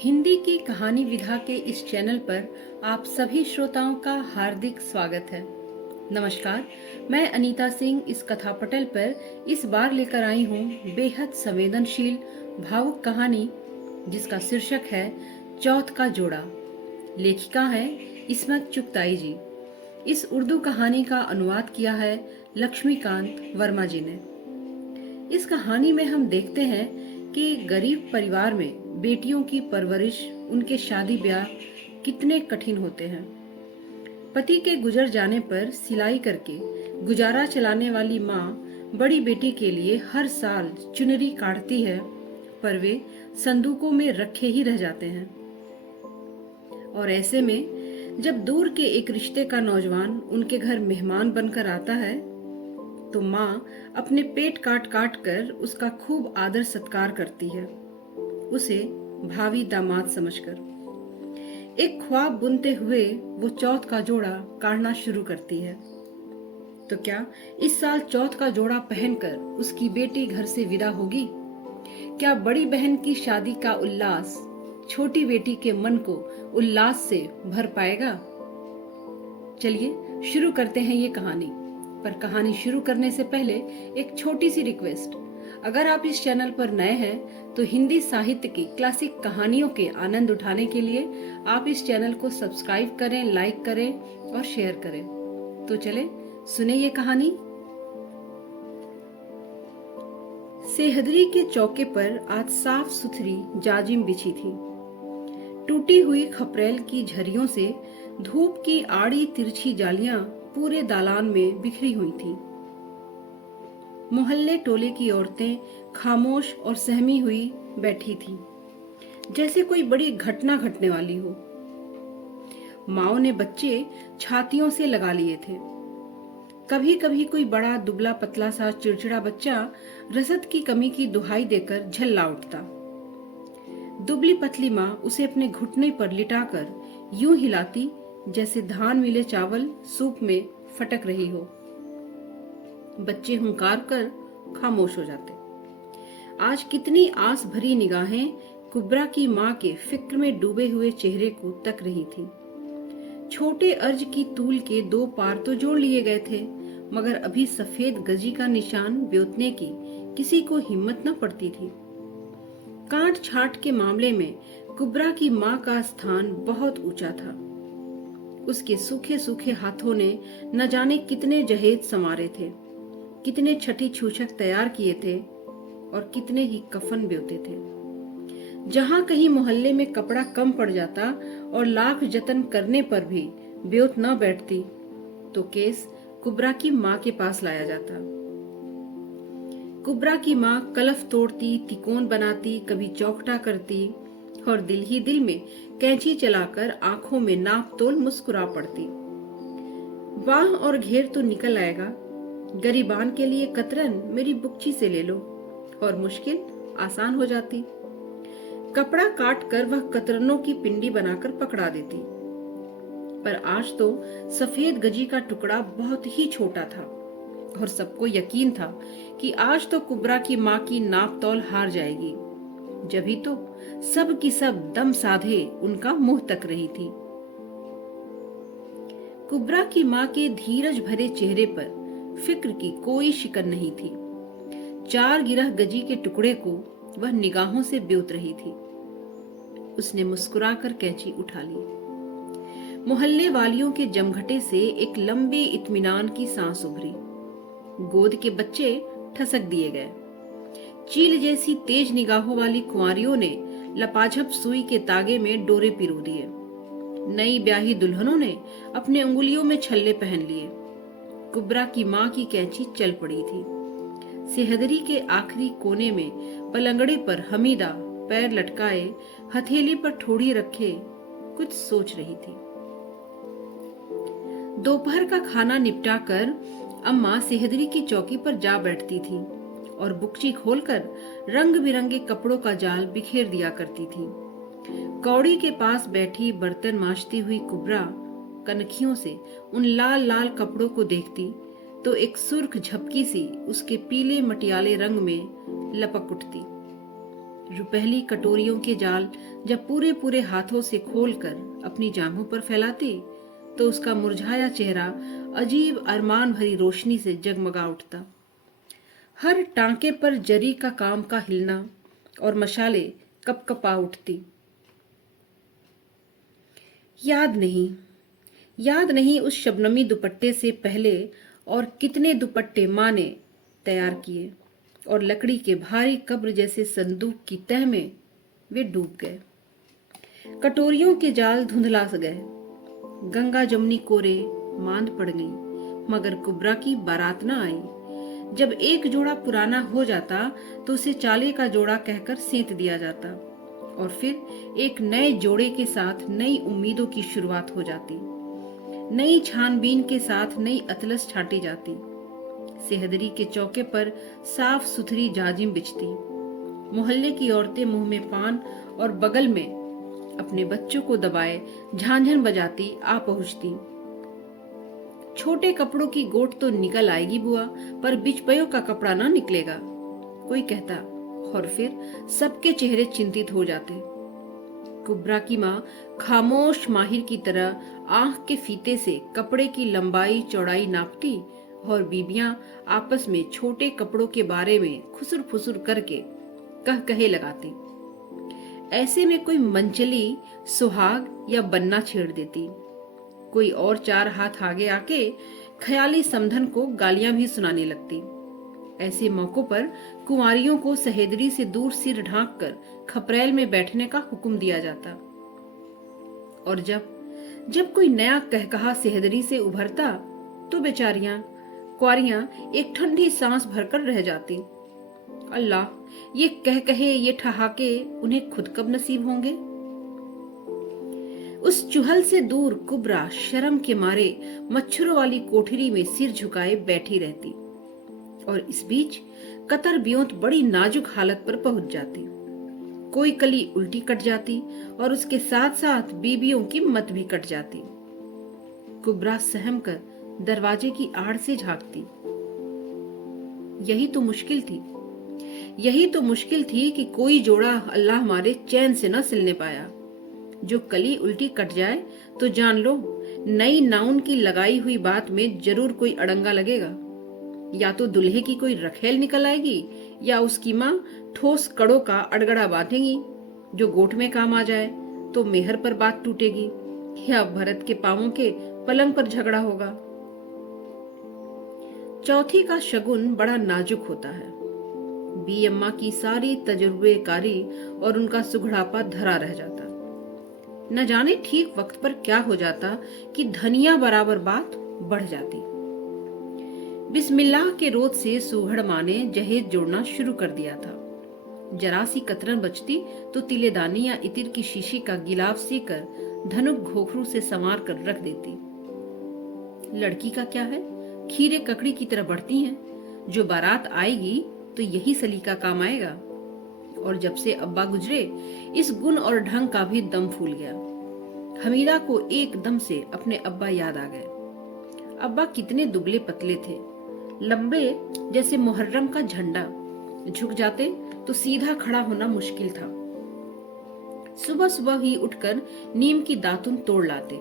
हिंदी की कहानी विधा के इस चैनल पर आप सभी श्रोताओं का हार्दिक स्वागत है। नमस्कार, मैं अनीता सिंह इस कथा पटल पर इस बार लेकर आई हूँ बेहद संवेदनशील भावुक कहानी जिसका शीर्षक है चौथ का जोड़ा। लेखिका है इस्मत चुगताई जी। इस उर्दू कहानी का अनुवाद किया है लक्ष्मीकांत वर्मा जी ने। इस कहानी में हम देखते हैं कि गरीब परिवार में बेटियों की परवरिश, उनके शादी ब्याह कितने कठिन होते हैं। पति के गुजर जाने पर सिलाई करके गुजारा चलाने वाली माँ बड़ी बेटी के लिए हर साल चुनरी काटती है, पर वे संदूकों में रखे ही रह जाते हैं। और ऐसे में जब दूर के एक रिश्ते का नौजवान उनके घर मेहमान बनकर आता है तो माँ अपने पेट काट काट कर उसका खूब आदर सत्कार करती है, उसे भावी दामाद समझकर। एक ख्वाब बुनते हुए वो चौथ का जोड़ा काटना शुरू करती है। तो क्या इस साल चौथ का जोड़ा पहनकर उसकी बेटी घर से विदा होगी? क्या बड़ी बहन की शादी का उल्लास छोटी बेटी के मन को उल्लास से भर पाएगा? चलिए शुरू करते हैं ये कहानी। पर कहानी शुरू करने से पहले एक छोटी सी रिक्वेस्ट। अगर आप इस चैनल पर नए हैं तो हिंदी साहित्य की क्लासिक कहानियों के आनंद उठाने के लिए आप इस चैनल को सब्सक्राइब करें, लाइक करें और शेयर करें। तो चले सुने ये कहानी। सेहदरी के चौके पर आज साफ सुथरी जाजिम बिछी थी। टूटी हुई खपरेल की झरियों से धूप की आड़ी तिरछी जालियां पूरे दालान में बिखरी हुई थी। मोहल्ले टोले की औरतें खामोश और सहमी हुई बैठी थी, जैसे कोई बड़ी घटना घटने वाली हो। माओ ने बच्चे छातियों से लगा लिए थे। कभी कभी कोई बड़ा दुबला पतला सा चिड़चिड़ा बच्चा रसद की कमी की दुहाई देकर झल्ला उठता। दुबली पतली माँ उसे अपने घुटने पर लिटाकर यूं हिलाती जैसे धान मिले चावल सूप में फटक रही हो। बच्चे हुंकार कर खामोश हो जाते। आज कितनी आस भरी निगाहें कुब्रा की माँ के फिक्र में डूबे हुए चेहरे को तक रही थी। छोटे अर्ज की तूल के 2 पार तो जोड़ लिए गए थे, मगर अभी सफेद गजी का निशान ब्योतने की किसी को हिम्मत न पड़ती थी। काट छाट के मामले में कुब्रा की माँ का स्थान बहुत ऊंचा था। उसके सूखे सूखे हाथों ने न जाने कितने जहेज संवारे थे, कितने छठी छूछक तैयार किए थे और कितने ही कफन ब्योते थे। जहां कहीं मोहल्ले में कपड़ा कम पड़ जाता और लाख जतन करने पर भी ब्योत न बैठती तो केस कुब्रा की माँ के पास लाया जाता। कुब्रा की माँ कलफ तोड़ती, तिकोन बनाती, कभी चौखटा करती और दिल ही दिल में कैंची चलाकर आंखों में नाप तोल मुस्कुरा पड़ती। बाह और घेर तो निकल आएगा, गरीबान के लिए कतरन मेरी बुच्ची से ले लो, और मुश्किल आसान हो जाती। कपड़ा काट कर वह कतरनों की पिंडी बनाकर पकड़ा देती। पर आज तो सफेद गजी का टुकड़ा बहुत ही छोटा था और सबको यकीन था कि आज तो कुब्रा की माँ की नाप तौल हार जाएगी। जभी तो सब की सब दम साधे उनका मुंह तक रही थी। कुब्रा की माँ के धीरज भरे चेहरे पर फिक्र की कोई शिकन नहीं थी। 4 गिरह गजी के टुकड़े को वह निगाहों से ब्योत रही थी। उसने मुस्कुराकर कैंची उठा ली। मोहल्ले वालियों के जमघटे से एक लंबे इत्मीनान की सांस उभरी। गोद के बच्चे ठसक दिए गए। चील जैसी तेज निगाहों वाली कुंवारियों ने लपाझप सुई के तागे में डोरे पिरो दिए। नई ब्याही दुल्हनों ने अपने उंगलियों में छल्ले पहन लिए। कुब्रा की माँ की कैंची चल पड़ी थी। सेहदरी के आखिरी कोने में पलंगड़े पर हमीदा पैर लटकाए, हथेली पर ठोड़ी रखे कुछ सोच रही थी। दोपहर का खाना निपटाकर अम्मा सेहदरी की चौकी पर जा बैठती थी और बुकची खोलकर रंग बिरंगे कपड़ों का जाल बिखेर दिया करती थी। कौड़ी के पास बैठी बर्तन मांजती हुई कुब्रा कनखियों से उन लाल लाल कपड़ों को देखती तो एक सुर्ख झपकी सी उसके पीले मटियाले रंग में लपक उठती। रुपहली कटोरियों के जाल जब पूरे पूरे हाथों से खोलकर अपनी जांघों पर फैलाती तो उसका मुरझाया चेहरा अजीब अरमान भरी रोशनी से जगमगा उठता। हर टांके पर जरी का काम का हिलना और मशाले कपकपा उठती। याद नहीं उस शबनमी दुपट्टे से पहले और कितने दुपट्टे माँ ने तैयार किए और लकड़ी के भारी कब्र जैसे संदूक की तह में वे डूब गए। कटोरियों के जाल धुंधला गए, गंगा जमुनी कोरे मांद पड़ गई, मगर कुबरा की बारात न आई। जब एक जोड़ा पुराना हो जाता तो उसे चाले का जोड़ा कहकर सेंत दिया जाता और फिर एक नए जोड़े के साथ नई उम्मीदों की शुरुआत हो जाती। नई छानबीन के साथ नई अतलस छाटी जाती। सेहदरी के चौके पर साफ सुथरी जाजिम बिछती। मोहल्ले की औरतें मुंह में पान और बगल में अपने बच्चों को दबाए झांझन बजाती आ पहुंचती। छोटे कपड़ों की गोट तो निकल आएगी बुआ, पर बिचपयों का कपड़ा ना निकलेगा, कोई कहता, और फिर सबके चेहरे चिंतित हो जाते। कुबरा की माँ खामोश माहिर की तरह आंख के फीते से कपड़े की लंबाई चौड़ाई नापती और बीबियां आपस में छोटे कपड़ों के बारे में खुसुर फुसुर करके कहे लगाती। ऐसे में कोई मंचली सुहाग या बन्ना छेड़ देती। कोई और 4 हाथ आगे आके ख्याली समधन को गालियां भी सुनाने लगती। ऐसे मौकों पर कुंवारियों को सहेदरी से दूर सिर ढांक कर खपरेल में बैठने का हुक्म दिया जाता। और जब कोई नया कहकहा सेहदरी से उभरता तो बेचारियां कुंवारियां एक ठंडी सांस भरकर रह जाती। अल्लाह, ये कहे ये ठहाके उन्हें खुद कब नसीब होंगे। उस चुहल से दूर कुबरा शर्म के मारे मच्छरों वाली कोठरी में सिर झुकाए बैठी रहती और इस बीच कतर बियोंत बड़ी नाजुक हालत पर पहुंच जाती। कोई कली उल्टी कट जाती और उसके साथ साथ बीबियों की मत भी कट जाती। कुबरा सहम कर दरवाजे की आड़ से झांकती। यही तो मुश्किल थी कि कोई जोड़ा अल्लाह हमारे चैन से न सिलने पाया। जो कली उल्टी कट जाए तो जान लो नई नाउन की लगाई हुई बात में जरूर कोई अड़ंगा लगेगा। या तो दूल्हे की कोई रखेल निकल आएगी या उसकी माँ ठोस कड़ों का अड़गड़ा बांधेगी जो गोट में काम आ जाए तो मेहर पर बात टूटेगी या भरत के पांवों के पलंग पर झगड़ा होगा। चौथी का शगुन बड़ा नाजुक होता है। बी अम्मा की सारी तजुर्बेकारी और उनका सुघड़ापा धरा रह जाता। न जाने ठीक वक्त पर क्या हो जाता कि धनिया बराबर बात बढ़ जाती। बिस्मिल्लाह के रोज से सुघड़ माँ ने जहेज जोड़ना शुरू कर दिया था। जरा सी कतरन बचती तो तिलेदानी या इतिर की शीशी का गिलाफ सीकर धनुक घोघरू से संवार कर रख देती। लड़की का क्या है, खीरे ककड़ी की तरह बढ़ती हैं। जो बारात आएगी तो यही सलीका काम आएगा। और जब से अब्बा गुजरे इस गुण और ढंग का भी दम फूल गया। हमीदा को एकदम से अपने अब्बा याद आ गए। अब्बा कितने दुबले पतले थे, लंबे जैसे मुहर्रम का झंडा। झुक जाते तो सीधा खड़ा होना मुश्किल था। सुबह सुबह ही उठकर नीम की दातुन तोड़ लाते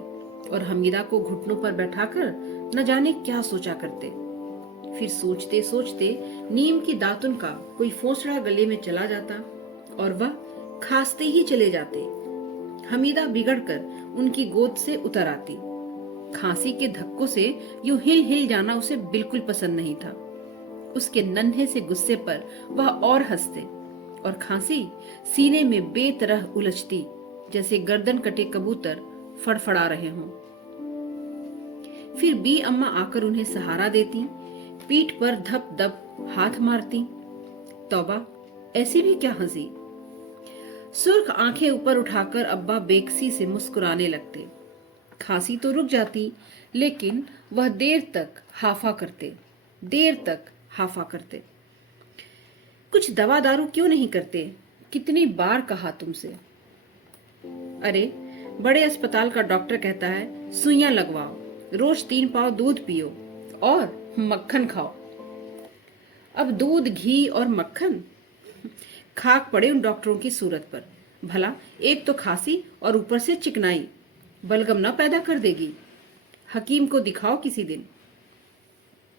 और हमीदा को घुटनों पर बैठाकर न जाने क्या सोचा करते। फिर सोचते सोचते नीम की दातुन का कोई फोसड़ा गले में चला जाता और वह खांसते ही चले जाते। हमीदा बिगड़कर उनकी गोद से उतर आती। खांसी के धक्कों से यूं हिल हिल जाना उसे बिल्कुल पसंद नहीं था। उसके नन्हे से गुस्से पर वह और हंसते और खांसी सीने में बेतरह उलझती जैसे गर्दन कटे कबूतर फड़फड़ा रहे हों। फिर बी अम्मा आकर उन्हें सहारा देती, पीठ पर धप धप हाथ मारती। तौबा, ऐसी भी क्या हंसी। सुर्ख आंखें ऊपर उठाकर अब्बा बेकसी से मुस्कुराने लगते। खांसी तो रुक जाती, लेकिन वह देर तक हाफा करते। कुछ दवा दारू क्यों नहीं करते? कितनी बार कहा तुमसे। अरे, बड़े अस्पताल का डॉक्टर कहता है सुइयां लगवाओ, रोज 3 पाव दूध पियो और मक्खन खाओ। अब दूध, घी और मक्खन, खाक पड़े उन डॉक्टरों की सूरत पर। भला एक तो खांसी और ऊपर से चिकनाई, बलगम न पैदा कर देगी। हकीम को दिखाओ किसी दिन।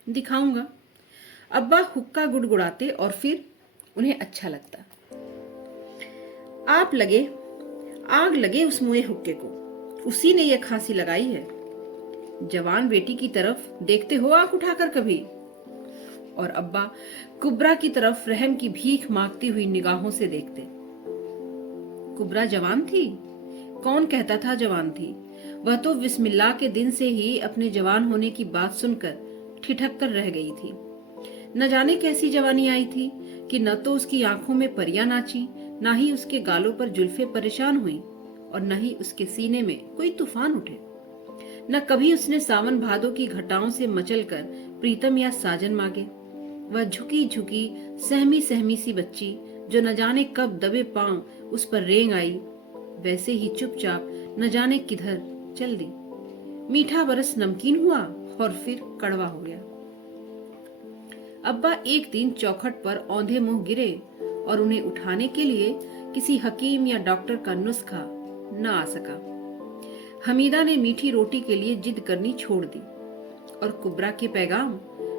दिखाऊंगा। अब्बा हुक्का गुड़गुड़ाते और फिर उन्हें अच्छा लगता। आग लगे उस मुए हुक्के को, उसी ने यह खांसी लगाई है। जवान बेटी की तरफ देखते हो आंख उठाकर कभी? और अब्बा कुबरा की तरफ रहम की भीख मांगती हुई निगाहों से देखते। कुबरा जवान थी? कौन कहता था जवान थी? वह तो बिस्मिल्लाह के दिन से ही अपने जवान होने की बात सुनकर ठिठक कर रह गई थी। न जाने कैसी जवानी आई थी कि न तो उसकी आंखों में परियां नाची, न ही उसके गालों पर जुल्फे परेशान हुई, और न ही उसके सीने में कोई तूफान उठे। न कभी उसने सावन भादों की घटाओं से मचलकर प्रीतम या साजन मांगे। वह झुकी झुकी सहमी सहमी सी बच्ची जो न जाने कब दबे पांव उस पर रेंग आई, वैसे ही चुपचाप न जाने किधर चल दी। मीठा बरस नमकीन हुआ और फिर कड़वा हो गया। अब्बा एक दिन चौखट पर औंधे मुंह गिरे और उन्हें उठाने के लिए किसी हकीम या डॉक्टर का नुस्खा न आ सका। हमीदा ने मीठी रोटी के लिए जिद करनी छोड़ दी और कुबरा के पैगाम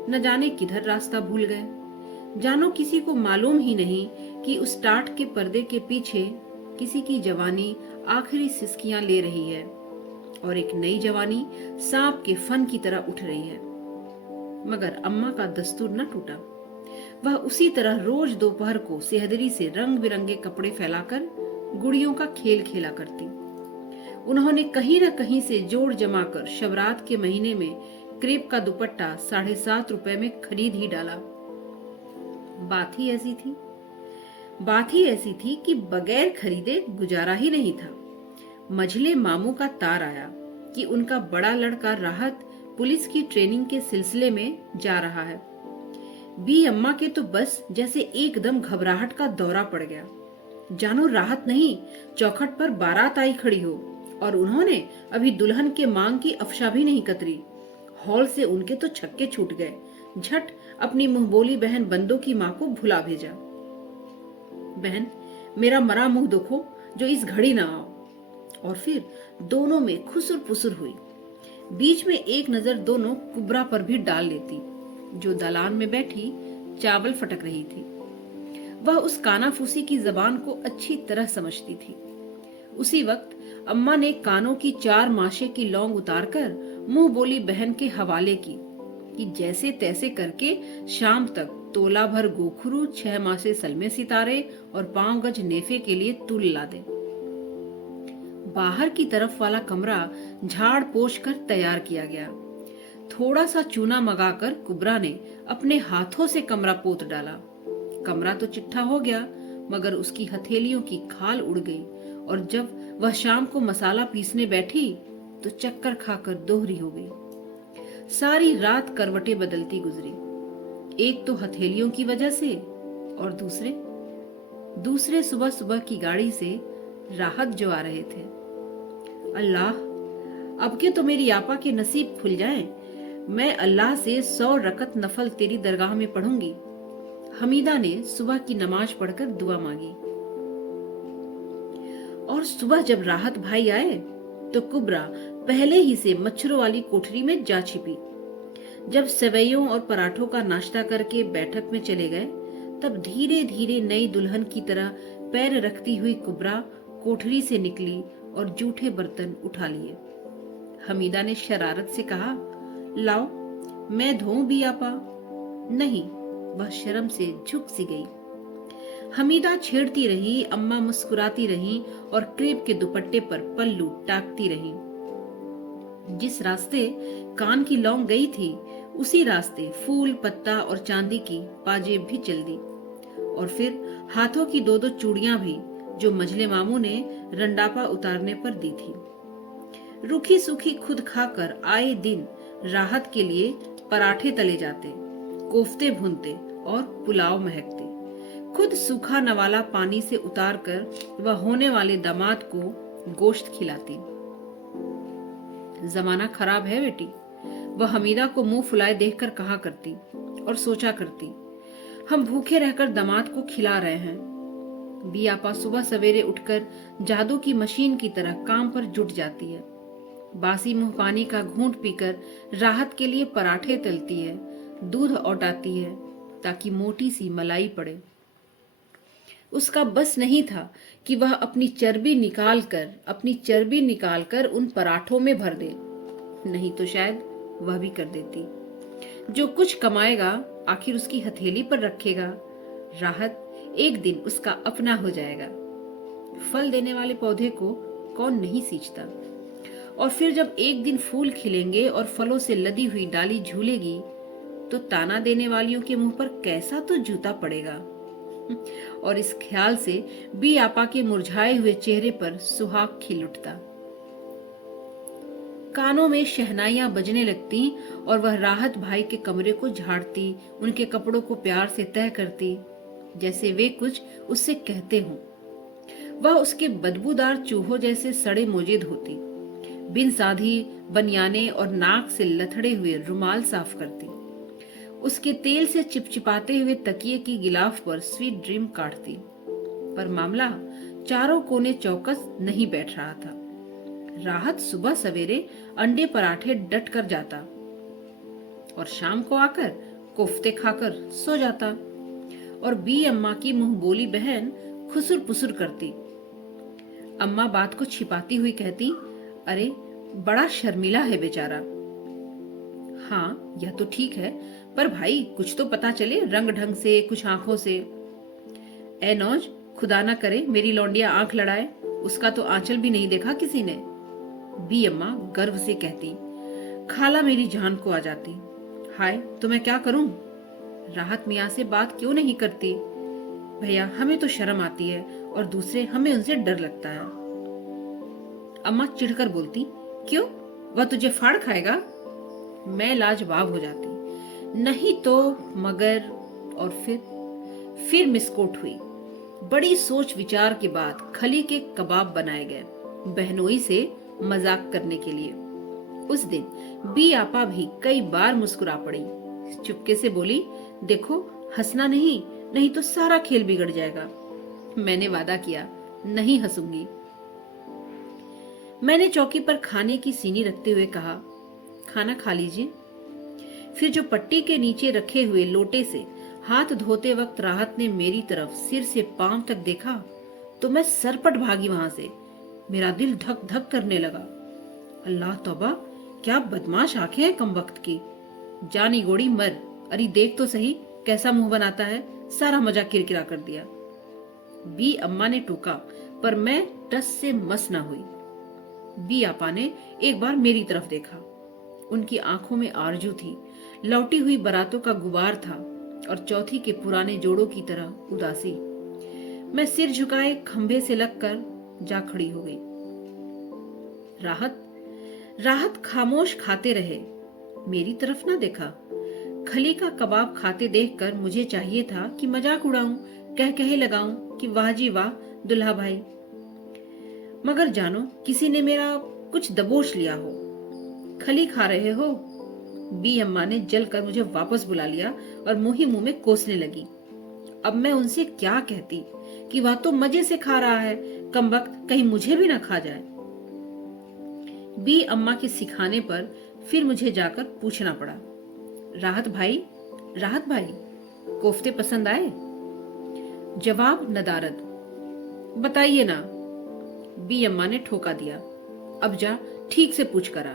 न जाने किधर रास्ता भूल गए। जानो किसी को मालूम ही नहीं कि उस टाट के पर्दे के पीछे किसी की जवानी आखिरी सिसकियां ले रही है और एक नई जवानी सांप के फन की तरह उठ रही है। मगर अम्मा का दस्तूर न टूटा। वह उसी तरह रोज दोपहर को सेहदरी से रंग बिरंगे कपड़े फैलाकर गुड़ियों का खेल खेला करती। उन्होंने कहीं न कहीं से जोड़ जमा कर शवरात के महीने में क्रेप का दुपट्टा 7.5 रुपए में खरीद ही डाला। बात ही ऐसी थी कि बगैर खरीदे गुजारा ही नहीं था। मझले मामू का तार आया कि उनका बड़ा लड़का राहत पुलिस की ट्रेनिंग के सिलसिले में जा रहा है। बी अम्मा के तो बस जैसे एकदम घबराहट का दौरा पड़ गया। जानो राहत नहीं, चौखट पर बारात आई खड़ी हो और उन्होंने अभी दुल्हन के मांग की अफशा भी नहीं कतरी। हॉल से उनके तो छक्के छूट गए। झट अपनी मुंहबोली बहन बंदो की माँ को भुला भेजा। बहन, मेरा मरा मुंह देखो जो इस घड़ी ना आओ। और फिर दोनों में खुसुर पुसुर हुई। बीच में एक नजर दोनों कुबरा पर भी डाल लेती, जो दालान में बैठी चावल फटक रही थी। वह उस कानाफूसी की जबान को अच्छी तरह समझती थी। उसी वक्त अम्मा ने कानों की 4 माशे की लौंग उतारकर मुंह बोली बहन के हवाले की कि जैसे तैसे करके शाम तक तोला भर गोखरू, 6 मासे सलमे सितारे और 5 गज नेफे के लिए तुल ला दे। बाहर की तरफ वाला कमरा झाड़ पोछ कर तैयार किया गया। थोड़ा सा चूना मंगाकर कुबरा ने अपने हाथों से कमरा पोत डाला। कमरा तो चिट्ठा हो गया, मगर उसकी हथेलियों की खाल उड़ गई और जब वह शाम को मसाला पीसने बैठी तो चक्कर खाकर दोहरी हो गई। सारी रात करवटें बदलती गुजरी, एक तो हथेलियों की वजह से और दूसरे सुबह सुबह की गाड़ी से राहत जो आ रहे थे। अल्लाह, अब के तो मेरी आपा के नसीब खुल जाएं। मैं अल्लाह से 100 रकत नफल तेरी दरगाह में पढ़ूंगी। हमीदा ने सुबह की नमाज पढ़कर दुआ मांगी। और सुबह जब राहत भाई आए तो कुबरा पहले ही से मच्छरों वाली कोठरी में जा छिपी। जब सेवैयों और पराठों का नाश्ता करके बैठक में चले गए, तब धीरे धीरे नई दुल्हन की तरह पैर रखती हुई कुबरा कोठरी से निकली और जूठे बर्तन उठा लिए। हमीदा ने शरारत से कहा, लाओ मैं धोऊं भी आपा। नहीं, वह शर्म से झुक सी गई। हमीदा छेड़ती रही, अम्मा मुस्कुराती रही और क्रेप के दुपट्टे पर पल्लू टाकती रही। जिस रास्ते कान की लौंग गई थी, उसी रास्ते फूल, पत्ता और चांदी की पाजेब भी चल दी। और फिर हाथों की 2-2 चूड़ियां भी, जो मझले मामू ने रंडापा उतारने पर दी थी। रूखी सूखी खुद खाकर आए दिन राहत के लिए पराठे तले जाते, कोफ्ते भूनते और पुलाव महकते। खुद सूखा नवाला पानी से उतारकर वह होने वाले दामाद को गोश्त खिलाती। जमाना खराब है बेटी, वह हमीदा को मुंह फुलाए देखकर कहा करती और सोचा करती, हम भूखे रहकर दामाद को खिला रहे हैं, बी आपा सुबह सवेरे उठकर जादू की मशीन की तरह काम पर जुट जाती है। बासी मुंह पानी का घूंट पीकर राहत के लिए पराठे तलती है, दूध औटाती है ताकि मोटी सी मलाई पड़े। उसका बस नहीं था कि वह अपनी चर्बी निकाल कर उन पराठों में भर दे, नहीं तो शायद वह भी कर देती। जो कुछ कमाएगा आखिर उसकी हथेली पर रखेगा। राहत एक दिन उसका अपना हो जाएगा। फल देने वाले पौधे को कौन नहीं सींचता। और फिर जब एक दिन फूल खिलेंगे और फलों से लदी हुई डाली झूलेगी तो ताना देने वालियों के मुंह पर कैसा तो जूता पड़ेगा। और इस ख्याल से बी आपा के मुरझाए हुए चेहरे पर सुहाग खिल उठता। कानों में शहनाइयां बजने लगती और वह राहत भाई के कमरे को झाड़ती, उनके कपड़ों को प्यार से तह करती, जैसे वे कुछ उससे कहते हों। वह उसके बदबूदार चूहों जैसे सड़े मोजेद होती, बिन साधी बनियाने और नाक से लथड़े हुए रुमाल साफ करती, उसके तेल से चिपचिपाते हुए तकिए की गिलाफ पर स्वीट ड्रीम काटती। पर मामला चारों कोने चौकस नहीं बैठ रहा था। राहत सुबह सवेरे अंडे पराठे डट कर जाता और शाम को आकर कोफ्ते खाकर सो जाता। और बी अम्मा की मुंह बोली बहन खुसुर पुसुर करती। अम्मा बात को छिपाती हुई कहती, अरे बड़ा शर्मिला है बेचारा। हाँ यह तो ठीक है, पर भाई कुछ तो पता चले, रंग ढंग से, कुछ आंखों से। ए नौज, खुदा ना करे मेरी लौंडिया आंख लड़ाए, उसका तो आंचल भी नहीं देखा किसी ने। बी अम्मा गर्व से कहती। खाला मेरी जान को आ जाती। हाय तो मैं क्या करूं? राहत मियाँ से बात क्यों नहीं करती? भैया हमें तो शर्म आती है और दूसरे हमें उनसे डर लगता है। अम्मा चिढ़कर बोलती, क्यों, वह तुझे फाड़ खाएगा? मैं लाजवाब हो जाती, नहीं तो मगर। और फिर मिसकोट हुई। बड़ी सोच विचार के बाद खली के कबाब बनाए गए, बहनोई से मजाक करने के लिए। उस दिन बी आपा भी कई बार मुस्कुरा पड़ी। चुपके से बोली, देखो हंसना नहीं, नहीं तो सारा खेल बिगड़ जाएगा। मैंने वादा किया नहीं हंसूंगी। मैंने चौकी पर खाने की सीनी रखते हुए कहा, खाना खा लीजिए। फिर जो पट्टी के नीचे रखे हुए लोटे से हाथ धोते वक्त राहत ने मेरी तरफ सिर से पांव तक देखा तो मैं सरपट भागी वहां से। मेरा दिल धक धक करने लगा। अल्लाह तौबा, क्या बदमाश आंखें हैं कमबख्त की। जानी गोड़ी मर, अरे देख तो सही कैसा मुंह बनाता है, सारा मजा किरकिरा कर दिया। बी अम्मा ने टोका पर मैं टस से मस न हुई। बी आपा ने एक बार मेरी तरफ देखा। उनकी आंखों में आरजू थी, लौटी हुई बारातों का गुबार था और चौथी के पुराने जोड़ों की तरह उदासी। मैं सिर झुकाए खंभे से लगकर जा खड़ी हो गई। राहत खामोश खाते रहे, मेरी तरफ ना देखा। खली का कबाब खाते देखकर मुझे चाहिए था कि मजाक उड़ाऊं, कहे लगाऊं कि वाह जी वाह दुल्हा भाई, मगर जानो किसी ने मेरा कुछ दबोच लिया हो। खली खा रहे हो? बी अम्मा ने जलकर मुझे वापस बुला लिया और मुंह ही मुंह में कोसने लगी। अब मैं उनसे क्या कहती कि वह तो मजे से खा रहा है, कमबख्त कहीं मुझे भी ना खा जाए। बी अम्मा के सिखाने पर फिर मुझे जाकर पूछना पड़ा, राहत भाई कोफ्ते पसंद आए? जवाब नदारद, बताइए ना। बी अम्मा ने ठोका दिया, अब जा ठीक से पूछ करा।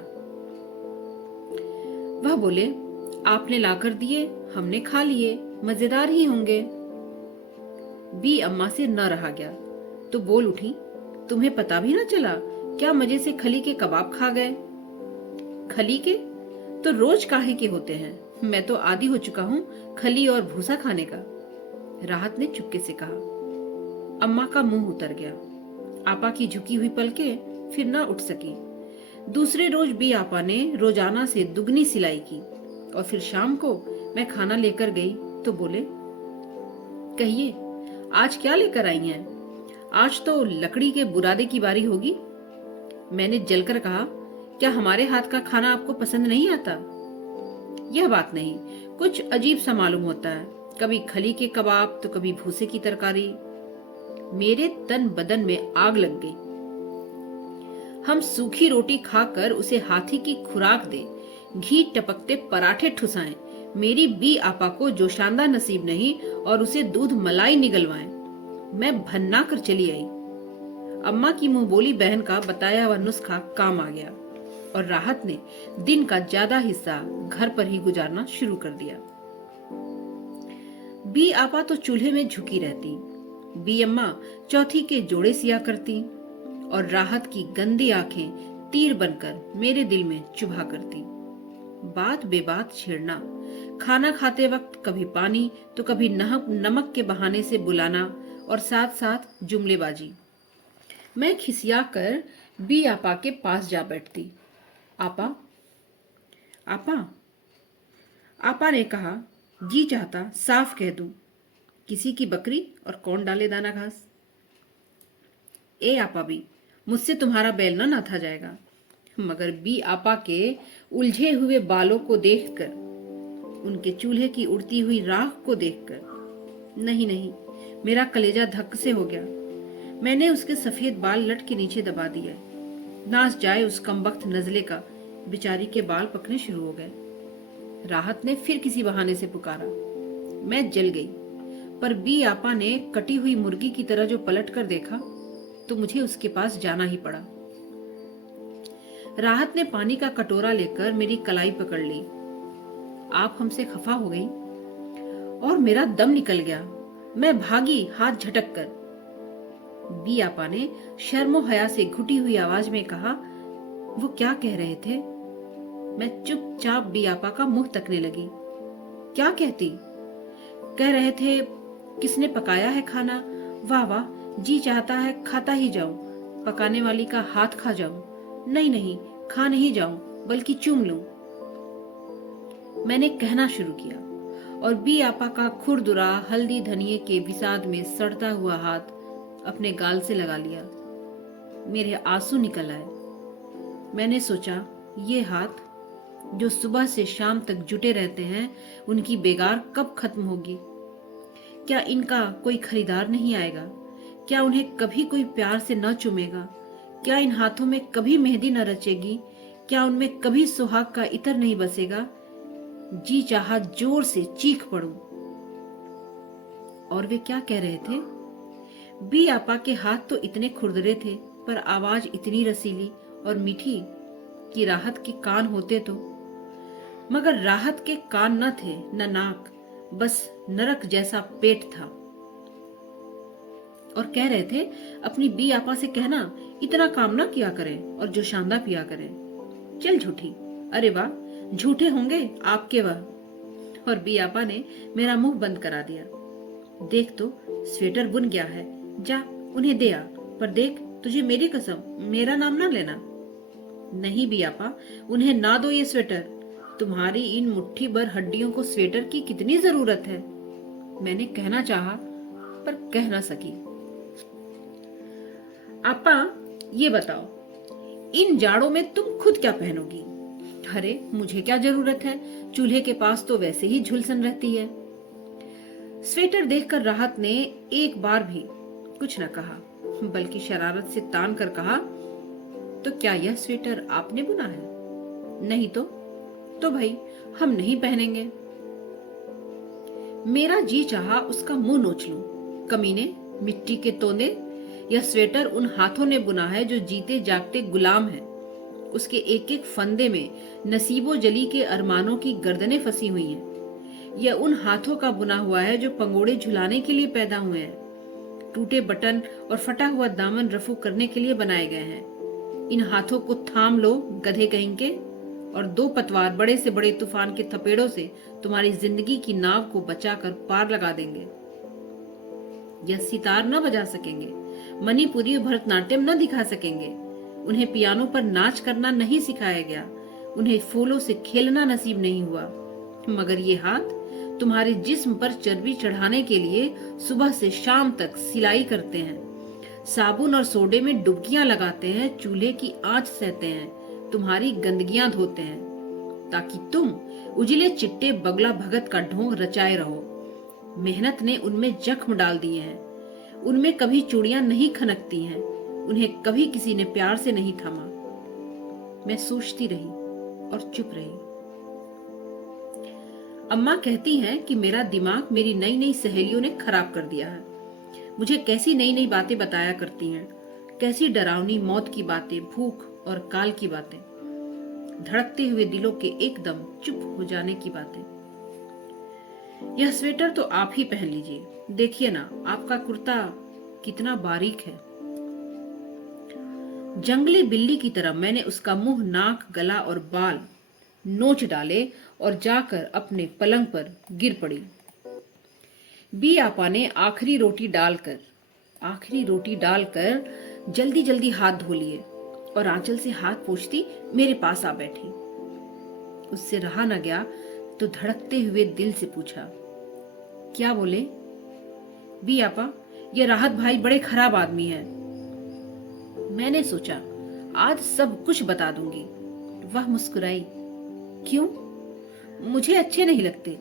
वह बोले, आपने लाकर दिए, हमने खा लिए, मजेदार ही होंगे। बी अम्मा से न रहा गया तो बोल उठी, तुम्हें पता भी ना चला क्या मजे से खली के कबाब खा गए? खली के तो रोज काहे के होते हैं, मैं तो आदी हो चुका हूँ खली और भूसा खाने का। राहत ने चुपके से कहा। अम्मा का मुंह उतर गया। आपा की झुकी हुई पलकें फिर ना उठ सकी। दूसरे रोज भी आपा ने रोजाना से दुगनी सिलाई की और फिर शाम को मैं खाना लेकर गई तो बोले, कहिए आज क्या लेकर आई हैं? आज तो लकड़ी के बुरादे की बारी होगी। मैंने जलकर कहा, क्या हमारे हाथ का खाना आपको पसंद नहीं आता? यह बात नहीं, कुछ अजीब सा मालूम होता है, कभी खली के कबाब तो कभी भूसे की तरकारी। मेरे तन बदन में आग लग गई। हम सूखी रोटी खाकर उसे हाथी की खुराक दे, घी टपकते पराठे ठुसाएं, मेरी बी आपा को जोशांदा नसीब नहीं और उसे दूध मलाई निगलवाएं। मैं भन्ना कर चली आई। अम्मा की मुंह बोली बहन का बताया हुआ नुस्खा काम आ गया और राहत ने दिन का ज्यादा हिस्सा घर पर ही गुजारना शुरू कर दिया। बी आपा तो चूल्हे में झुकी रहती, बी अम्मा चौथी के जोड़े सिया करती और राहत की गंदी आंखें तीर बनकर मेरे दिल में चुभा करती। बात बेबात छेड़ना, खाना खाते वक्त कभी पानी तो कभी नमक के बहाने से बुलाना और साथ साथ जुमलेबाजी। मैं खिसिया कर बी आपा के पास जा बैठती। आपा आपा आपा ने कहा, जी चाहता साफ कह दूं, किसी की बकरी और कौन डाले दाना घास। ए आपा भी, मुझसे तुम्हारा बैल न नाथा जाएगा। मगर बी आपा के उलझे हुए बालों को देखकर, उनके चूल्हे की उड़ती हुई राख को देखकर, नहीं नहीं, मेरा कलेजा धक से हो गया। मैंने उसके सफेद बाल लट के नीचे दबा दिए। नाच जाए उस कमबख्त नजले का, बेचारी के बाल पकने शुरू हो गए। राहत ने फिर किसी बहाने से पुकारा। मैं जल गई, पर बी आपा ने कटी हुई मुर्गी की तरह जो पलट कर देखा तो मुझे उसके पास जाना ही पड़ा। राहत ने पानी का कटोरा लेकर मेरी कलाई पकड़ ली। आप हमसे खफा हो गई? और मेरा दम निकल गया। मैं भागी हाथ झटक कर। बी आपा ने शर्मो हया से घुटी हुई आवाज में कहा, वो क्या कह रहे थे? मैं चुपचाप बी आपा का मुंह तकने लगी। क्या कहती? कह रहे थे, किसने पकाया है खाना? वाह वाह, जी चाहता है खाता ही जाऊं, पकाने वाली का हाथ खा जाऊं। नहीं नहीं, खा नहीं जाऊं, बल्कि चूम लूं। मैंने कहना शुरू किया और बी आपा का खुरदुरा हल्दी धनिये के विषाद में सड़ता हुआ हाथ अपने गाल से लगा लिया। मेरे आंसू निकल आए। मैंने सोचा, ये हाथ जो सुबह से शाम तक जुटे रहते हैं, उनकी बेगार कब खत्म होगी? क्या इनका कोई खरीदार नहीं आएगा? क्या उन्हें कभी कोई प्यार से न चूमेगा? क्या इन हाथों में कभी मेहंदी न रचेगी? क्या उनमें कभी सुहाग का इतर नहीं बसेगा? जी चाहा जोर से चीख पड़ूं। और वे क्या कह रहे थे? बी आपा के हाथ तो इतने खुरदरे थे, पर आवाज इतनी रसीली और मीठी कि राहत के कान होते तो। मगर राहत के कान न थे, न नाक, बस नरक जैसा पेट था। और कह रहे थे, अपनी बी आपा से कहना इतना काम ना किया करें और जोशांदा पिया करें। चल झूठी, अरे वाह, झूठे होंगे आपके वह। और बी आपा ने मेरा मुंह बंद करा दिया। देख तो, स्वेटर बुन गया है, जा उन्हें दे आ, पर देख, तुझे मेरी कसम, मेरा नाम ना लेना। नहीं बी आपा, उन्हें ना दो ये स्वेटर। तुम्हारी इन मुट्ठी भर हड्डियों को स्वेटर की कितनी जरूरत है? मैंने कहना चाहा, पर कह ना सकी। आपा, ये बताओ, इन जाड़ों में तुम खुद क्या पहनोगी? अरे मुझे क्या जरूरत है, चूल्हे के पास तो वैसे ही झुलसन रहती है। स्वेटर देखकर राहत ने एक बार भी कुछ न कहा, बल्कि शरारत से तान कर कहा, तो क्या यह स्वेटर आपने बुना है? नहीं तो भाई हम नहीं पहनेंगे। मेरा जी चाहा उसका मुंह नोच लूं। कमीने, मिट्टी के तोंदे, यह स्वेटर उन हाथों ने बुना है जो जीते जागते गुलाम हैं। उसके एक एक फंदे में नसीबो जली के अरमानों की गर्दनें फंसी हुई हैं। यह उन हाथों का बुना हुआ है जो पंगोड़े झुलाने के लिए पैदा हुए हैं। टूटे बटन और फटा हुआ दामन रफू करने के लिए बनाए गए हैं। इन हाथों को थाम लो गधे कहेंगे, और दो पतवार बड़े से बड़े तूफान के थपेड़ों से तुम्हारी जिंदगी की नाव को बचाकर पार लगा देंगे। यह सितार न बजा सकेंगे, मणिपुरी भरतनाट्यम न दिखा सकेंगे, उन्हें पियानो पर नाच करना नहीं सिखाया गया, उन्हें फूलों से खेलना नसीब नहीं हुआ। मगर ये हाथ तुम्हारे जिस्म पर चर्बी चढ़ाने के लिए सुबह से शाम तक सिलाई करते हैं, साबुन और सोडे में डुबकियां लगाते हैं, चूल्हे की आंच सहते हैं, तुम्हारी गंदगियां धोते हैं, ताकि तुम उजले चिट्टे बगला भगत का ढोंग रचाए रहो। मेहनत ने उनमें जख्म डाल दिए हैं, उनमें कभी चूड़ियां नहीं खनकती हैं, उन्हें कभी किसी ने प्यार से नहीं थामा। मैं सोचती रही और चुप रही। अम्मा कहती हैं कि मेरा दिमाग मेरी नई नई सहेलियों ने खराब कर दिया है। मुझे कैसी नई नई बातें बताया करती हैं, कैसी डरावनी मौत की बातें, भूख और काल की बातें, धड़कते हुए दिलों के एकदम चुप हो जाने की बातें। यह स्वेटर तो आप ही पहन लीजिए, देखिए ना आपका कुर्ता कितना बारीक है। जंगली बिल्ली की तरह मैंने उसका मुंह, नाक, गला और बाल नोच डाले और जाकर अपने पलंग पर गिर पड़ी। बी आपा ने आखिरी रोटी डालकर जल्दी जल्दी हाथ धो लिए और आंचल से हाथ पोंछती मेरे पास आ बैठी। उससे रहा न गया तो धड़कते हुए दिल से पूछा, क्या बोले? बी आपा, ये राहत भाई बड़े खराब आदमी है। मैंने सोचा आज सब कुछ बता दूंगी। वह मुस्कुराई। क्यों? मुझे अच्छे नहीं लगते।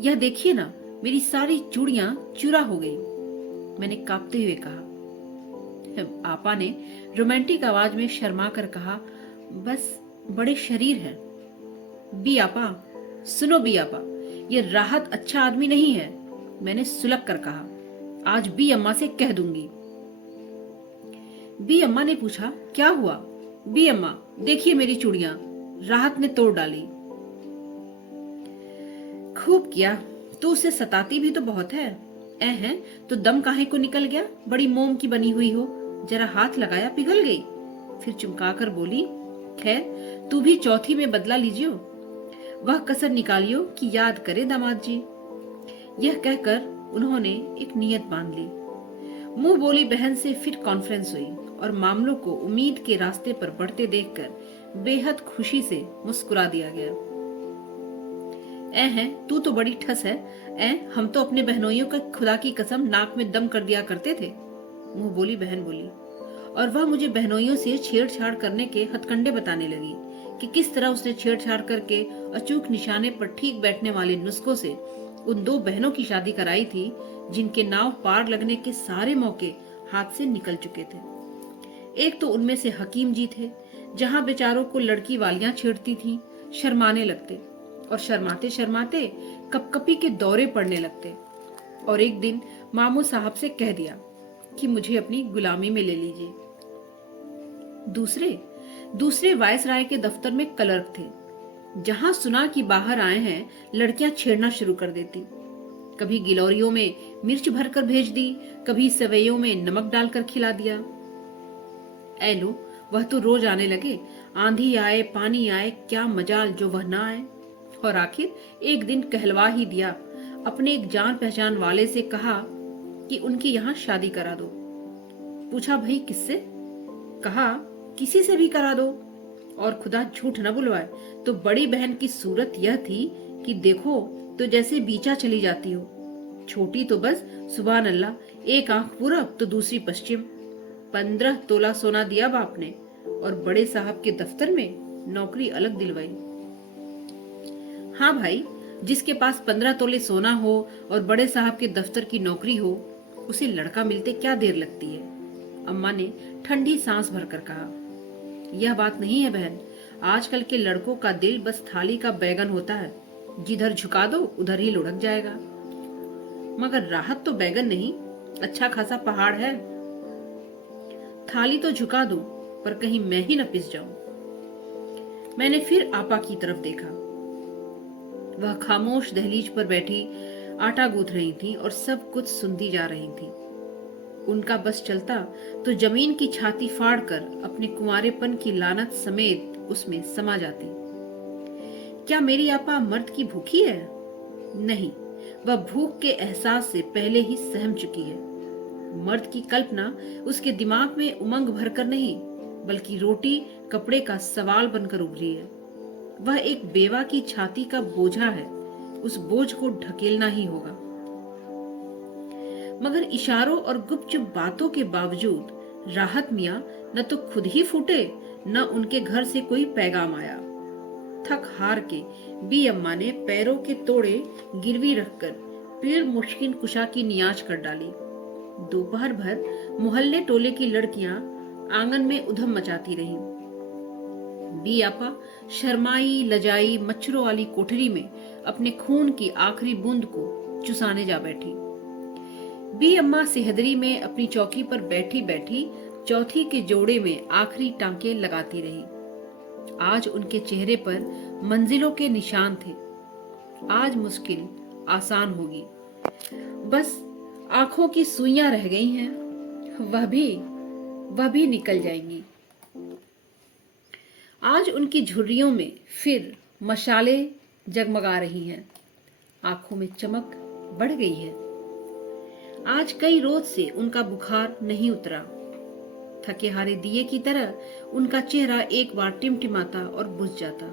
यह देखिए ना, मेरी सारी चूड़ियां चूरा हो गई। मैंने कांपते हुए कहा। आपा ने रोमांटिक आवाज में शर्मा कर कहा, बस बड़े शरीर है। बी आपा, सुनो बी आपा, ये राहत अच्छा आदमी नहीं है। मैंने सुलग कर कहा। आज बी अम्मा से कह दूंगी। बी अम्मा ने पूछा, क्या हुआ? बी अम्मा, देखिए मेरी चूड़ियां राहत ने तोड़ डाली। खूब किया, तू उसे सताती भी तो बहुत है। हैं तो दम काहे को निकल गया? बड़ी मोम की बनी हुई हो, जरा हाथ लगाया पिघल गई। फिर चुमकाकर बोली, खैर तू भी चौथी में बदला लीजियो, वह कसर निकालियो कि याद करे दामाद जी। यह कहकर उन्होंने एक नियत बांध ली। मुंह बोली बहन से फिर कॉन्फ्रेंस हुई और मामलों को उम्मीद के रास्ते पर बढ़ते देखकर बेहद खुशी से मुस्कुरा दिया गया। हैं तू तो बड़ी ठस है। हम तो अपने बहनोइयों का खुदा की कसम नाक में दम कर दिया करते थे। मुंह बोली बहन बोली, और वह मुझे बहनोइयों से छेड़छाड़ करने के हथकंडे बताने लगी कि किस तरह उसने छेड़छाड़ करके अचूक निशाने पर ठीक बैठने वाले नुस्खों से उन दो बहनों की शादी कराई थी जिनके नाव पार लगने के सारे मौके हाथ से निकल चुके थे। एक तो उनमें से हकीम जी थे, जहां बेचारों को लड़की वालियां छेड़ती थीं, शर्माने लगते और शर्माते शर्माते कपकपी के दौरे पड़ने लगते और एक दिन मामू साहब से कह दिया कि मुझे अपनी गुलामी में ले लीजिए। दूसरे वायसराय के दफ्तर में क्लर्क थे, जहां सुना कि बाहर आए हैं लड़कियां छेड़ना शुरू कर देती। कभी गिलौरियों में मिर्च भरकर भेज दी, कभी सवैयों में नमक डालकर खिला दिया। ऐ लो, वह तो रोज आने लगे। आंधी आए पानी आए, क्या मजाल जो वह ना आए। और आखिर एक दिन कहलवा ही दिया। अपने एक जान पहचान वाले से कहा कि उनकी यहाँ शादी करा दो। पूछा भाई किससे? कहा किसी से भी करा दो, और खुदा झूठ न बुलवाए तो बड़ी बहन की सूरत यह थी कि देखो तो जैसे बीचा चली जाती हो। छोटी तो बस सुभान अल्लाह, एक आंख पूरब तो दूसरी पश्चिम। 15 तोला सोना दिया बाप ने और बड़े साहब के दफ्तर में नौकरी अलग दिलवाई। हाँ भाई, जिसके पास 15 तोले सोना हो और बड़े साहब के दफ्तर की नौकरी हो, उसे लड़का मिलते क्या देर लगती है। अम्मा ने ठंडी सांस भरकर कहा। यह बात नहीं है बहन, आजकल के लड़कों का दिल बस थाली का बैगन होता है, जिधर झुका दो उधर ही लुढ़क जाएगा। मगर राहत तो बैगन नहीं, अच्छा खासा पहाड़ है। थाली तो झुका दो पर कहीं मैं ही न पिस जाऊं। मैंने फिर आपा की तरफ देखा। वह खामोश दहलीज पर बैठी आटा गूंथ रही थी और सब कुछ सुनती जा रही थी। उनका बस चलता तो जमीन की छाती फाड़कर अपने कुंवारेपन की लानत समेत उसमें समा जाती। क्या मेरी आपा मर्द की भूखी है? नहीं, वह भूख के एहसास से पहले ही सहम चुकी है। मर्द की कल्पना उसके दिमाग में उमंग भरकर नहीं, बल्कि रोटी कपड़े का सवाल बनकर उभरी है। वह एक बेवा की छाती का बोझा है, उस बोझ को ढकेलना ही होगा। मगर इशारों और गुपचुप बातों के बावजूद राहत मियां न तो खुद ही फूटे, न उनके घर से कोई पैगाम आया। थक हार के बी अम्मा ने पैरों के तोड़े गिरवी रखकर पीड़ मुश्किन कुशा की नियाज कर डाली। दोपहर भर मोहल्ले टोले की लड़कियां आंगन में उधम मचाती रहीं। बी आपा शर्माई लजाई मच्छरों वाली कोठरी में अपने खून की आखिरी बूंद को चुसाने जा बैठी। बी अम्मा सिहदरी में अपनी चौकी पर बैठी बैठी चौथी के जोड़े में आखिरी टांके लगाती रही। आज उनके चेहरे पर मंजिलों के निशान थे। आज मुश्किल आसान होगी, बस आंखों की सुइयां रह गई हैं, वह भी निकल जाएंगी। आज उनकी झुर्रियों में फिर मशाले जगमगा रही हैं, आंखों में चमक बढ़ गई है। आज कई रोज से उनका बुखार नहीं उतरा। थके हारे दिए की तरह उनका चेहरा एक बार टिमटिमाता और बुझ जाता।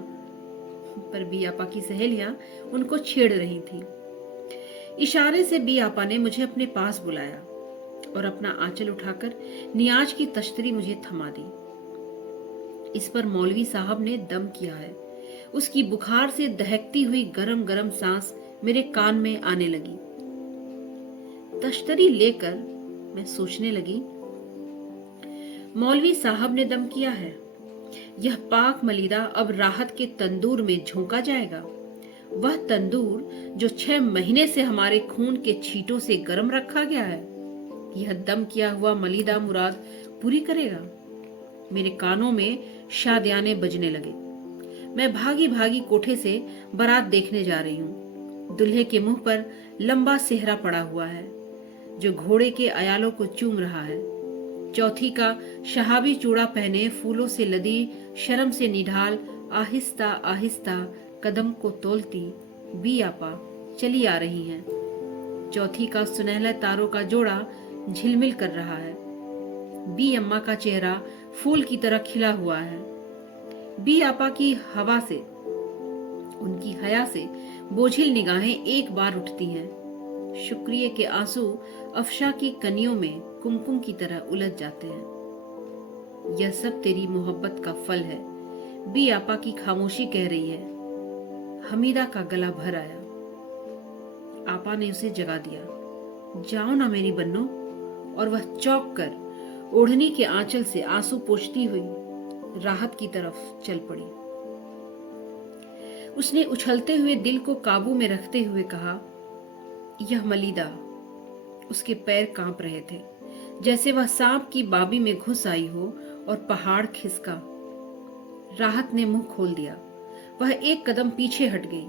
पर बी आपा की सहेलियां उनको छेड़ रही थीं। इशारे से बी आपा ने मुझे अपने पास बुलाया और अपना आंचल उठाकर नियाज की तश्तरी मुझे थमा दी। इस पर मौलवी साहब ने दम किया है। उसकी बुखार से दहकती हुई गरम गरम सांस मेरे कान में आने लगी। तश्तरी लेकर मैं सोचने लगी, मौलवी साहब ने दम किया है, यह पाक मलिदा अब राहत के तंदूर में झोंका जाएगा। वह तंदूर जो 6 महीने से हमारे खून के छींटों से गर्म रखा गया है, यह दम किया हुआ मलिदा मुराद पूरी करेगा। मेरे कानों में शादियाने बजने लगे। मैं भागी भागी कोठे से बारात देखने जा रही हूँ। दुल्हे के मुंह पर लंबा सेहरा पड़ा हुआ है जो घोड़े के अयालों को चूम रहा है। चौथी का शहाबी चूड़ा पहने फूलों से लदी शर्म से निढाल आहिस्ता आहिस्ता कदम को तोलती बी आपा चली आ रही हैं। चौथी का सुनहला तारों का जोड़ा झिलमिल कर रहा है। बी अम्मा का चेहरा फूल की तरह खिला हुआ है। बी आपा की हवा से, उनकी हया से बोझिल निगाहें एक बार उठती हैं। शुक्रिया के आंसू अफशा की कनियों में कुमकुम की तरह उलझ जाते हैं। यह सब तेरी मोहब्बत का फल है, बी आपा की खामोशी कह रही है। हमीदा का गला भर आया। आपा ने उसे जगा दिया। जाओ ना मेरी बन्नो। और वह चौंक कर ओढ़नी के आंचल से आंसू पोंछती हुई राहत की तरफ चल पड़ी। उसने उछलते हुए दिल को काबू में रखते हुए कहा, यह मलिदा। उसके पैर कांप रहे थे, जैसे वह सांप की बाबी में घुस आई हो और पहाड़ खिसका। राहत ने मुंह खोल दिया। वह एक कदम पीछे हट गई,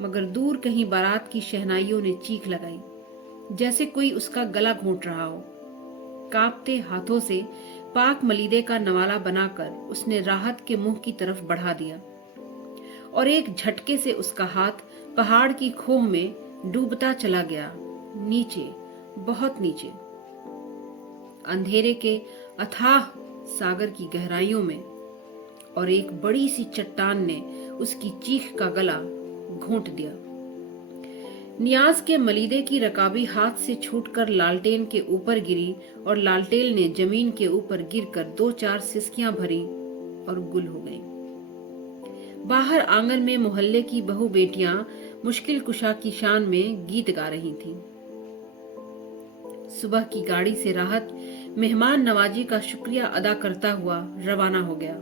मगर दूर कहीं बारात की शहनाइयों ने चीख लगाई, जैसे कोई उसका गला घोंट रहा हो। कांपते हाथों से पाक मलीदे का नवाला बनाकर उसने राहत के मुंह की तरफ बढ़ा दिया और एक झटके से उसका हाथ पहाड़ की खोह में डूबता चला गया, नीचे, बहुत नीचे, अंधेरे के अथाह सागर की गहराइयों में। और एक बड़ी सी चट्टान ने उसकी चीख का गला घोंट दिया। नियाज के मलीदे की रकाबी हाथ से छूटकर लालटेन के ऊपर गिरी और लालटेन ने जमीन के ऊपर गिरकर 2-4 सिसकियां भरी और गुल हो गईं। बाहर आंगन में मोहल्ले की बहू बेटियां मुश्किल कुशा की शान में गीत गा रही थीं। सुबह की गाड़ी से राहत मेहमान नवाजी का शुक्रिया अदा करता हुआ रवाना हो गया।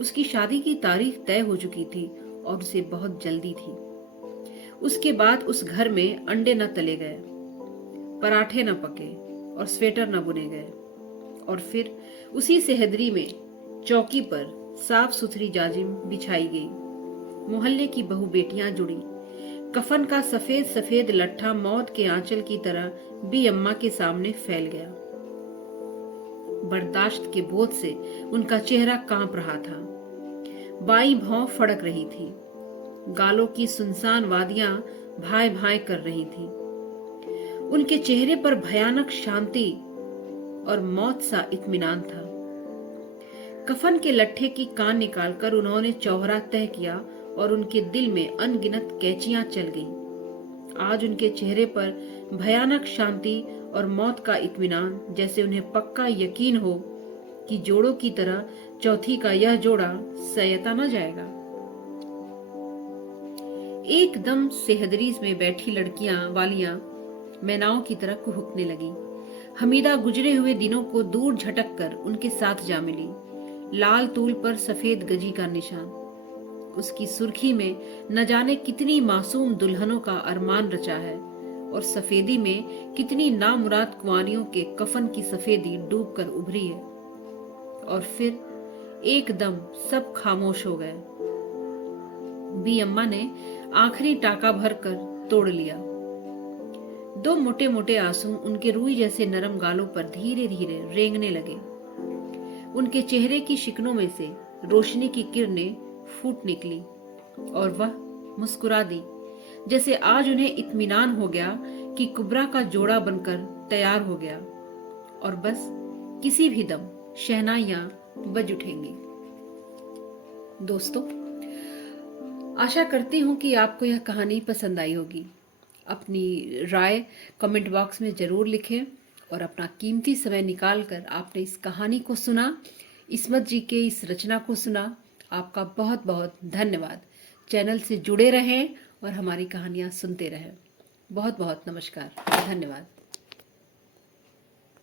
उसकी शादी की तारीख तय हो चुकी थी और उसे बहुत जल्दी थी। उसके बाद उस घर में अंडे न तले गए, पराठे न पके और स्वेटर न बुने गए। और फिर उसी सेहदरी में चौकी पर साफ सुथरी जाजिम बिछाई गई। मोहल्ले की बहू बेटियां जुड़ी। कफन का सफेद सफेद लट्ठा मौत के आंचल की तरह बी अम्मा के सामने फैल गया। बर्दाश्त के बोझ से उनका चेहरा कांप रहा था। बाईं भौं फड़क रही थी। गालों की सुनसान वादियां भाई भाई कर रही थीं। उनके चेहरे पर भयानक शांति और मौत सा इत्मीनान था। कफन के लट्ठे की कान निकालकर उन्होंने चौहरा तय किया और उनके दिल में अनगिनत कैचियां चल गईं। आज उनके चेहरे पर भयानक शांति और मौत का इत्मीनान, जैसे उन्हें पक्का यकीन हो कि जोड़ों की तरह चौथी का यह जोड़ा सयता न जाएगा। एकदम सेहदरीज में बैठी लड़कियां वालियां मैनाओं की तरह कुहुकने लगी। हमीदा गुजरे हुए दिनों को दूर झटक कर उनके साथ जा मिली। लाल तूल पर सफेद गजी का निशान, उसकी सुर्खी में न जाने कितनी मासूम दुल्हनों का अरमान रचा है, और सफेदी में कितनी नामुराद कुंवारियों के कफन की सफेदी डूब कर उभरी है। और फिर एकदम सब खामोश हो गए। बी अम्मा ने आखिरी टाका भरकर तोड़ लिया। दो मोटे मोटे आंसू उनके रूई जैसे नरम गालों पर धीरे धीरे रेंगने लगे। उनके चेहरे की शिकनों में से रोशनी की किरणें फूट निकली और वह मुस्कुरा दी, जैसे आज उन्हें इत्मीनान हो गया कि कुबरा का जोड़ा बनकर तैयार हो गया और बस किसी भी दम शहनाइयां बज उठेंगी। दोस्तों, आशा करती हूँ कि आपको यह कहानी पसंद आई होगी। अपनी राय कमेंट बॉक्स में जरूर लिखें और अपना कीमती समय निकालकर आपने इस कहानी को सुना, इस्मत जी के इस रचना को सुना। आपका बहुत बहुत धन्यवाद। चैनल से जुड़े रहें और हमारी कहानियाँ सुनते रहें। बहुत बहुत नमस्कार, धन्यवाद।